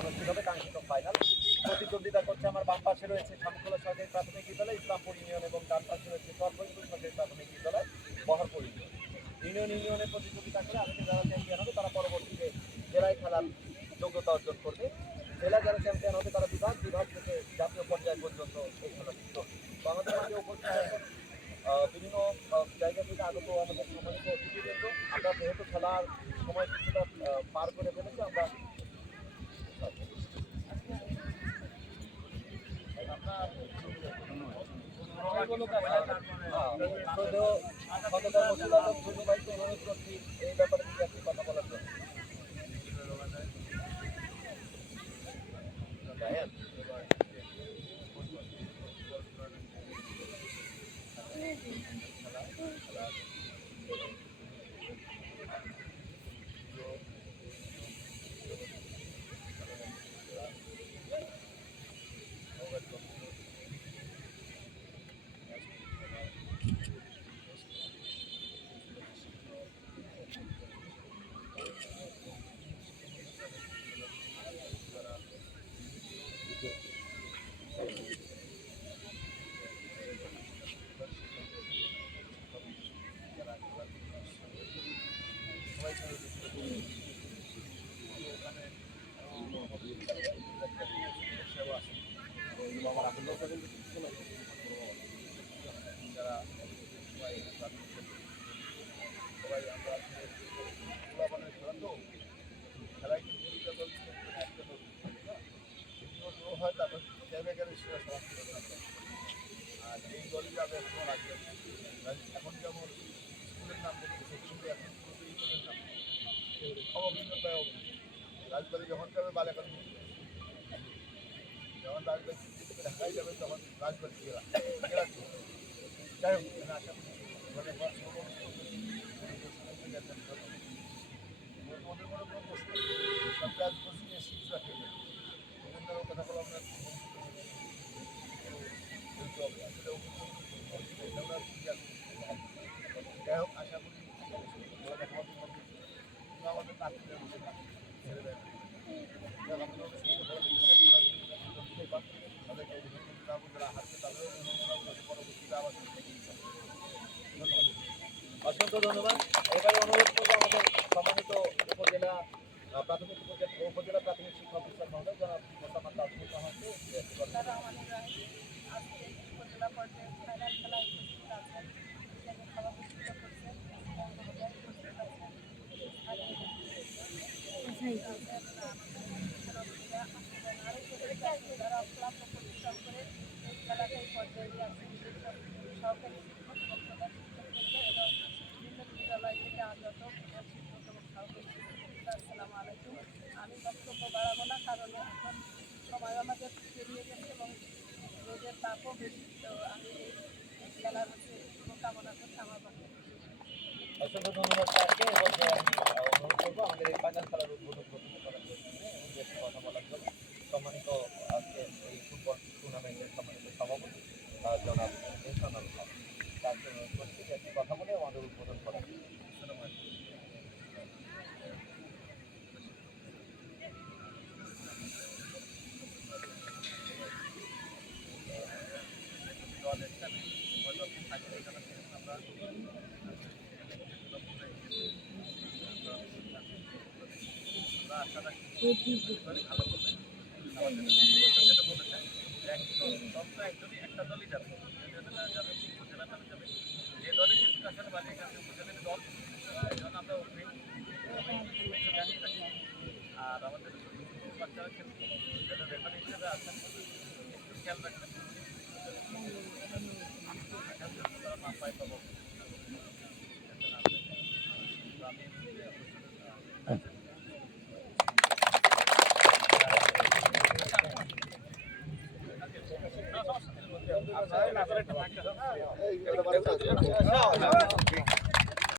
অনুষ্ঠিত হবে কাঙ্ক্ষিত ফাইনাল। প্রতিদ্বন্দ্বিতা করছে আমার বাম পাশে রয়েছে শামখোলা সরকারি প্রাথমিক বিদ্যালয় ইসলামপুর ইউনিয়ন এবং ডান পাশে রয়েছে সরকারিপুর সরকারি প্রাথমিক বিদ্যালয় বহরপুর ইউনিয়নের প্রতিযোগিতা করে আজকে যারা চ্যাম্পিয়ন হবে তারা পরবর্তীতে জেলায় খেলার যোগ্যতা অর্জন করবে। জেলা যারা চ্যাম্পিয়ন হবে তারা বিভাগ থেকে জাতীয় পর্যায় পর্যন্ত এই খেলা যুক্ত হবে। তো আমাদের মাঝে উপস্থিত আছেন বিভিন্ন জায়গা থেকে আগত আমাদের সম্মানিত অতিথিবৃন্দ। আমরা যেহেতু খেলার সময় কিছুটা পার করে ফেলেছি, আমরা অনুরোধ করছি এই ব্যাপারে যদি আপনি কথা বলার জন্য। আর এই দলই যাবে এখন যেমন স্কুলের নাম বলতেছে কিন্তু এখন নাম রাজবাড়ি যখন যাবে বালাকান যখন রাজবাড়ি ঢাকায় যাবে তখন রাজবাড়ি জেলা যাই হোক আশা করি ওদের কোনো প্রশ্ন সরকার কোচিংয়ে শিক্ষা খেলে বিভিন্ন কথা বলা আমরা যাই হোক আশা করি আমাদের প্রার্থীদের ছেড়ে দেয় অসংখ্য ধন্যবাদ। এবারে অনুরোধ করবো আমাদের সম্মানিত উপজেলা প্রাথমিক শিক্ষা অফিসার মহোদয় যারা মোসাম্মদ তাজমুল মহাকে উপজেলা পর্যায়ে ফাইনাল খেলায় উপস্থিত আছেন, সভাপতিত্ব করছেন যারা ক্লাব পরিশ্রম করে এই খেলাটা এই পর্যায়ে আছেন সহকারী শিক্ষক এবং প্রধান শিক্ষক এবং বিভিন্ন বিদ্যালয় থেকে আগত প্রধান শিক্ষক এবং সহকারী শিক্ষক। আসসালামু আলাইকুম। আমি বক্তব্য বাড়াবো না, কারণ এখন সময় আমাদের পেরিয়ে গেছে এবং রোদের তাপও বেশি। তো আমি এই খেলার হচ্ছে শুভকামনা করছি আমার বক্তব্য। অসংখ্য ধন্যবাদ স্যারকে এবং অনুরোধ করবো আমাদের এই ফাইনাল খেলার উদ্বোধন করার জন্য কথা বলার জন্য সম্মানিত আজকে এই ফুটবল টুর্নামেন্টের সম্মানিত সভাপতি জনাব ইহসানুল হক তাকে অনুরোধ করছি যে একটি কথা বলে আমাদের উদ্বোধন করার জন্য। একটা দলই যাবে যাবে উপজেলা যাবে যে দলই কিন্তু আসলে বালির কাছে উপজেলার দল যেমন আমরা জানি থাকি। আর আমাদের বাচ্চারা ক্ষেত্রে যারা রেফারি হিসেবে আছেন একটু খেয়াল রাখবেন তারা না পাই পাবো। আমি